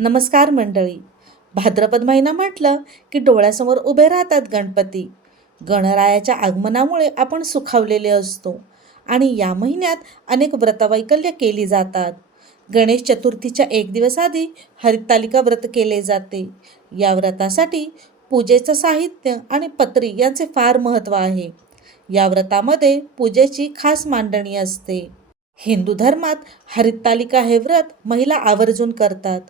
नमस्कार मंडळी. भाद्रपद महिना म्हटलं की डोळ्यासमोर उभे राहतात गणपती. गणरायाच्या आगमनामुळे आपण सुखावलेले असतो आणि या महिन्यात अनेक व्रतवैकल्य केली जातात. गणेश चतुर्थीच्या एक दिवस आधी हरितालिका व्रत केले जाते. या व्रतासाठी पूजेचं साहित्य आणि पत्री यांचे फार महत्त्व आहे. या व्रतामध्ये पूजेची खास मांडणी असते. हिंदू धर्मात हरितालिका हे व्रत महिला आवर्जून करतात.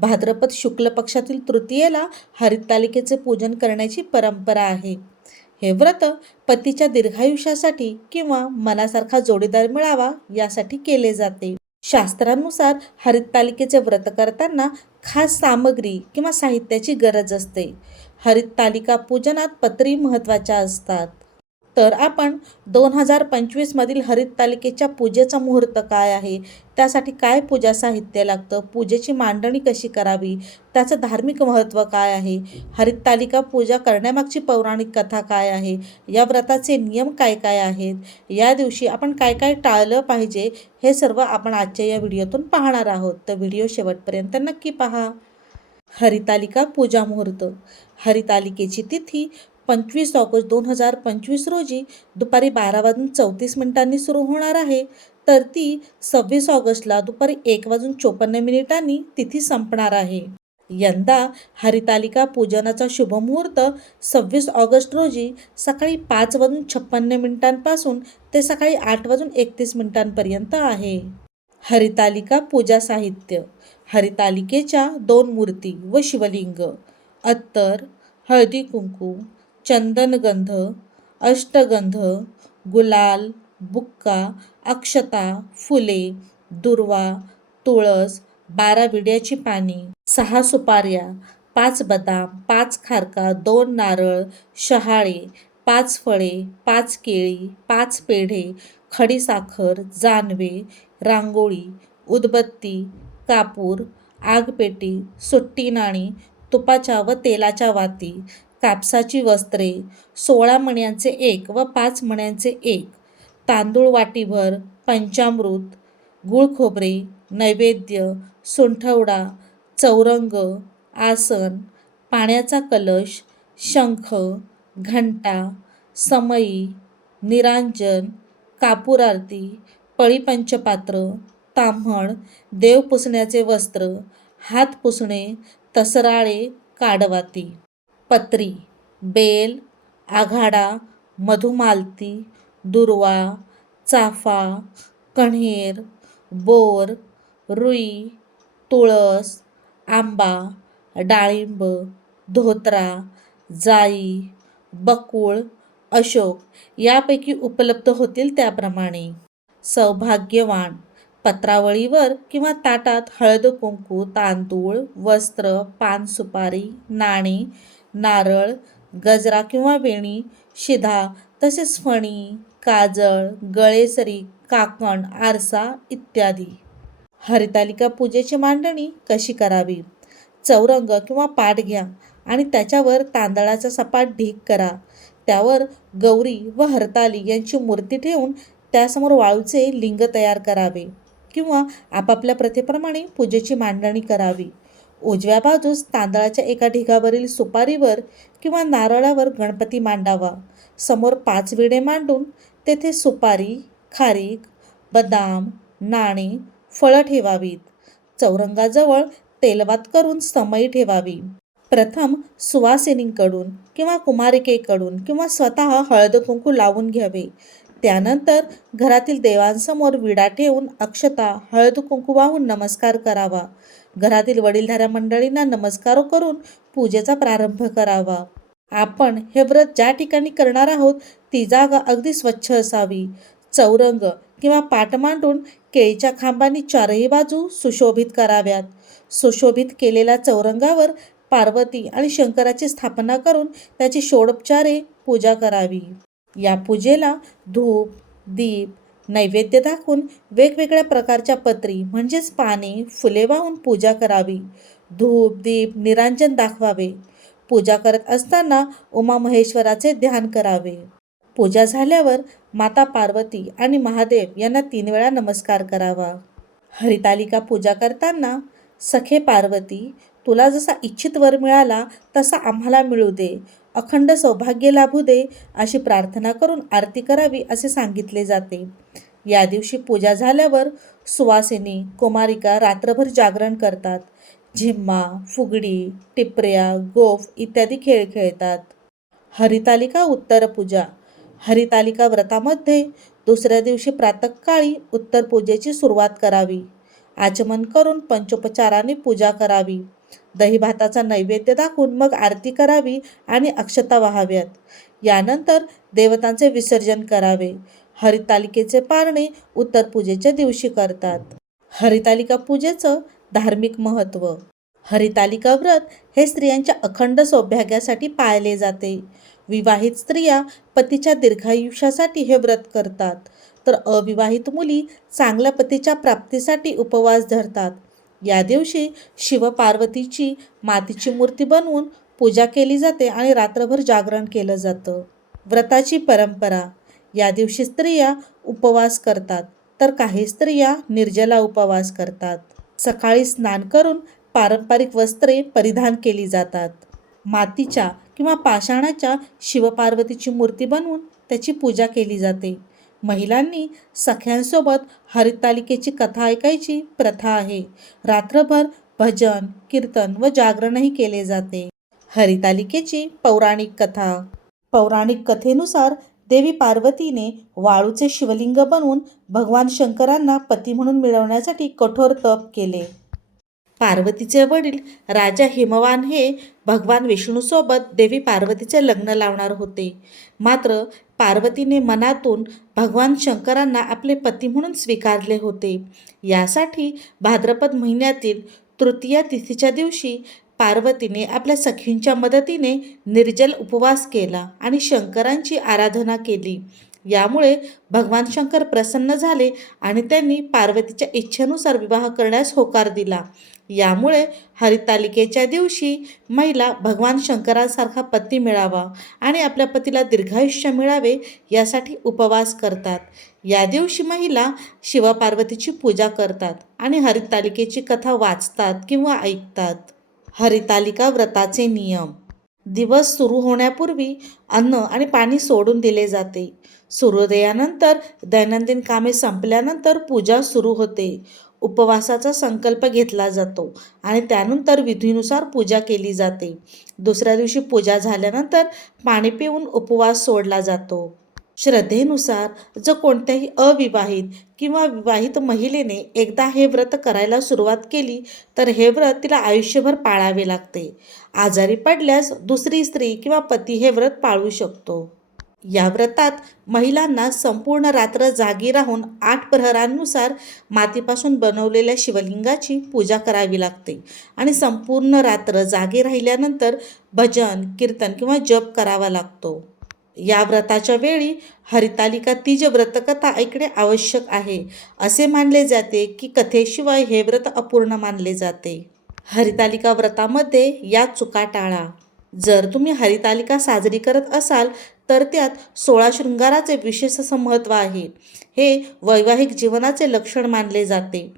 भाद्रपद शुक्ल पक्षातील तृतीयेला हरितालिकेचे पूजन करण्याची परंपरा आहे. हे व्रत पतीच्या दीर्घायुष्यासाठी किंवा मनासारखा जोडीदार मिळावा यासाठी केले जाते. शास्त्रानुसार हरितालिकेचे व्रत करताना खास सामग्री किंवा साहित्याची गरज असते. हरितालिका पूजनात पत्री महत्त्वाच्या असतात. तर आपण दोन हजार पंचवीसमधील हरितालिकेच्या पूजेचा मुहूर्त काय आहे? त्यासाठी काय पूजा साहित्य लागतं? पूजेची मांडणी कशी करावी? त्याचं धार्मिक महत्त्व काय आहे? हरितालिका पूजा करण्यामागची पौराणिक कथा काय आहे? या व्रताचे नियम काय काय आहेत? या दिवशी आपण काय काय टाळलं पाहिजे? हे सर्व आपण आजच्या या व्हिडिओतून पाहणार आहोत. तर व्हिडिओ शेवटपर्यंत नक्की पहा. हरितालिका पूजा मुहूर्त. हरितालिकेची तिथी पंचवीस ऑगस्ट दोन हजार पंचवीस रोजी दुपारी बारा वाजून चौतीस मिनिटांनी सुरू होणार आहे. तर ती सव्वीस ऑगस्टला दुपारी एक वाजून चोपन्न मिनिटांनी तिथी संपणार आहे. यंदा हरितालिका पूजनाचा शुभमुहूर्त सव्वीस ऑगस्ट रोजी सकाळी पाच वाजून छप्पन्न मिनिटांपासून ते सकाळी आठ वाजून एकतीस मिनिटांपर्यंत आहे. हरितालिका पूजा साहित्य हरितालिकेच्या दोन मूर्ती व शिवलिंग अत्तर हळदी कुंकू चंदनगंध अष्टगंध गुलाल बुक्का अक्षता फुले दुर्वा तुळस बारा विड्याची पाने सहा सुपाऱ्या पाच बदाम पाच खारका दोन नारळ शहाळे पाच फळे पाच केळी पाच पेढे खडीसाखर जानवे रांगोळी उदबत्ती कापूर आगपेटी सुट्टी नाणी तुपाच्या व तेलाच्या वाती कापसाची वस्त्रे सोळा मण्यांचे एक व पाच मण्यांचे एक. तांदूळ वाटीभर पंचामृत गुळ खोबरे नैवेद्य सुंठवडा चौरंग आसन पाण्याचा कलश शंख घंटा समई निरांजन कापूर आरती पळीपंचपात्र ताम्हण देव पुसण्याचे वस्त्र हात पुसणे तसराळे काडवाती. पत्री बेल आघाडा मधुमालती दुर्वा चाफा कण्हेर बोर रुई तुळस आंबा डाळिंब धोत्रा जाई बकुळ अशोक यापैकी उपलब्ध होतील त्याप्रमाणे. सौभाग्यवान पत्रावळीवर किंवा ताटात हळद कुंकू तांदूळ वस्त्र पान सुपारी नाणी नारळ गजरा किंवा वेणी शिधा तसेच फणी काजळ गळेसरी काकण आरसा इत्यादी. हरितालिका पूजेची मांडणी कशी करावी? चौरंग किंवा पाट घ्या आणि त्याच्यावर तांदळाचा सपाट ढीक करा. त्यावर गौरी व हरताली यांची मूर्ती ठेवून त्यासमोर वाळूचे लिंग तयार करावे किंवा आपापल्या प्रथेप्रमाणे पूजेची मांडणी करावी. उजव्या बाजूस तांदळाच्या एका ढिगावरील सुपारीवर किंवा नारळावर गणपती मांडावा. समोर पाच विडे मांडून तेथे सुपारी खारीक बदाम नाणे फळं ठेवावीत. चौरंगाजवळ तेलवात करून समई ठेवावी. प्रथम सुवासिनींकडून किंवा कुमारिकेकडून किंवा स्वतः हळद कुंकू लावून घ्यावे. त्यानंतर घरातील देवांसमोर विडा ठेवून अक्षता हळद कुंकू वाहून नमस्कार करावा. घरातील वडीलधाऱ्या मंडळींना नमस्कार करून पूजेचा प्रारंभ करावा. आपण हे व्रत ज्या ठिकाणी करणार आहोत ती जागा अगदी स्वच्छ असावी. चौरंग किंवा पाट मांडून केळीच्या खांबांनी चारही बाजू सुशोभित कराव्यात. सुशोभित केलेल्या चौरंगावर पार्वती आणि शंकराची स्थापना करून त्याची षोडोपचारे पूजा करावी. या पूजेला धूप दीप नैवेद्य दाखवून वेगवेगळ्या प्रकारच्या पत्री म्हणजेच पाने फुले वाहून पूजा करावी. धूप दीप निरांजन दाखवावे. पूजा करत असताना उमा महेश्वराचे ध्यान करावे. पूजा झाल्यावर माता पार्वती आणि महादेव यांना तीन वेळा नमस्कार करावा. हरितालिका पूजा करताना सखे पार्वती तुला जसा इच्छित वर मिळाला तसा आम्हाला मिळू दे. अखंड सौभाग्य लाभू दे अशी प्रार्थना करून आरती करावी असे सांगितले जाते. या दिवशी पूजा झाल्यावर सुवासिनी कुमारिका रात्रभर जागरण करतात. झिम्मा फुगडी टिपऱ्या गोफ इत्यादी खेळ खेळतात. हरितालिका उत्तर पूजा. हरितालिका व्रतामध्ये दुसऱ्या दिवशी प्रातःकाळी उत्तर पूजेची सुरुवात करावी. आचमन करून पंचोपचाराने पूजा करावी. दही भाताचा नैवेद्य दाखवून मग आरती करावी आणि अक्षता वाहाव्यात. यानंतर देवतांचे विसर्जन करावे. हरितालिकेचे पारणे उत्तर पूजेच्या दिवशी करतात. हरितालिका पूजेचं धार्मिक महत्त्व. हरितालिका व्रत हे स्त्रियांच्या अखंड सौभाग्यासाठी पाळले जाते. विवाहित स्त्रिया पतीच्या दीर्घायुष्यासाठी हे व्रत करतात. तर अविवाहित मुली चांगल्या पतीच्या प्राप्तीसाठी उपवास धरतात. या दिवशी शिवपार्वतीची मातीची मूर्ती बनवून पूजा केली जाते आणि रात्रभर जागरण केलं जातं. व्रताची परंपरा या दिवशी स्त्रिया उपवास करतात तर काही स्त्रिया निर्जला उपवास करतात. सकाळी स्नान करून पारंपरिक वस्त्रे परिधान केली जातात. मातीच्या किंवा पाषाणाच्या शिवपार्वतीची मूर्ती बनवून त्याची पूजा केली जाते. महिलांनी सख्यांसोबत हरितालिकेची कथा ऐकायची प्रथा आहे. रात्रभर भजन कीर्तन व जागरणही केले जाते. हरितालिकेची पौराणिक कथा. पौराणिक कथेनुसार देवी पार्वतीने वाळूचे शिवलिंग बनवून भगवान शंकरांना पती म्हणून मिळवण्यासाठी कठोर तप केले. पार्वतीचे वडील राजा हिमवान हे भगवान विष्णूसोबत देवी पार्वतीचे लग्न लावणार होते. मात्र पार्वतीने मनातून भगवान शंकरांना आपले पती म्हणून स्वीकारले होते. यासाठी भाद्रपद महिन्यातील तृतीया तिथीच्या दिवशी पार्वतीने आपल्या सखींच्या मदतीने निर्जल उपवास केला आणि शंकरांची आराधना केली. यामुळे भगवान शंकर प्रसन्न झाले आणि त्यांनी पार्वतीच्या इच्छेनुसार विवाह करण्यास होकार दिला. यामुळे हरितालिकेच्या दिवशी महिला भगवान शंकरांसारखा पती मिळावा आणि आपल्या पतीला दीर्घायुष्य मिळावे यासाठी उपवास करतात. या दिवशी महिला शिवपार्वतीची पूजा करतात आणि हरितालिकेची कथा वाचतात किंवा ऐकतात. हरितालिका व्रताचे नियम. दिवस सुरू होण्यापूर्वी अन्न आणि पाणी सोडून दिले जाते. सूर्योदयानंतर दैनंदिन कामे संपल्यानंतर पूजा सुरू होते. उपवासाचा संकल्प घेतला जातो आणि त्यानंतर विधीनुसार पूजा केली जाते. दुसऱ्या दिवशी पूजा झाल्यानंतर पाणी पिऊन उपवास सोडला जातो. श्रद्धेनुसार जर कोणत्याही अविवाहित किंवा विवाहित महिलेने एकदा हे व्रत करायला सुरुवात केली तर हे व्रत तिला आयुष्यभर पाळावे लागते. आजारी पडल्यास दुसरी स्त्री किंवा पती हे व्रत पाळू शकतो. या व्रतात महिलांना संपूर्ण रात्र जागी राहून आठ प्रहरांनुसार मातीपासून बनवलेल्या शिवलिंगाची पूजा करावी लागते आणि संपूर्ण रात्र जागे राहिल्यानंतर भजन कीर्तन किंवा जप करावा लागतो. या व्रताच्या वेळी हरितालिका तीज व्रतकथा ऐकणे आवश्यक आहे. असे मानले जाते की कथेशिवाय हे व्रत अपूर्ण मानले जाते. हरितालिका व्रतामध्ये या चुका टाळा. जर तुम्ही हरितालिका साजरी करत असाल तर त्यात सोळा शृंगाराचे विशेष असं महत्त्व आहे. हे वैवाहिक जीवनाचे लक्षण मानले जाते.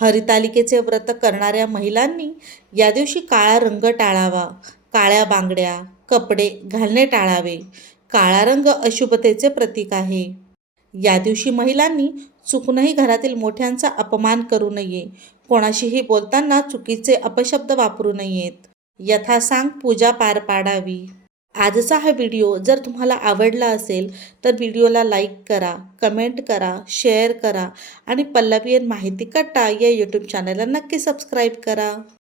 हरितालिकेचे व्रत करणाऱ्या महिलांनी या दिवशी काळा रंग टाळावा. काळ्या बांगड्या कपडे घालणे टाळावे. काळा रंग अशुभतेचे प्रतीक आहे. या दिवशी महिलांनी चुकूनही घरातील मोठ्यांचा अपमान करू नये. कोणाशीही बोलताना चुकीचे अपशब्द वापरू नयेत. यथासांग पूजा पार पाडावी. आजचा हा व्हिडिओ जर तुम्हाला आवडला असेल तर व्हिडिओला लाईक करा कमेंट करा शेअर करा आणि पल्लवीयन माहिती कट्टा या यूट्यूब चॅनलला नक्की सबस्क्राईब करा.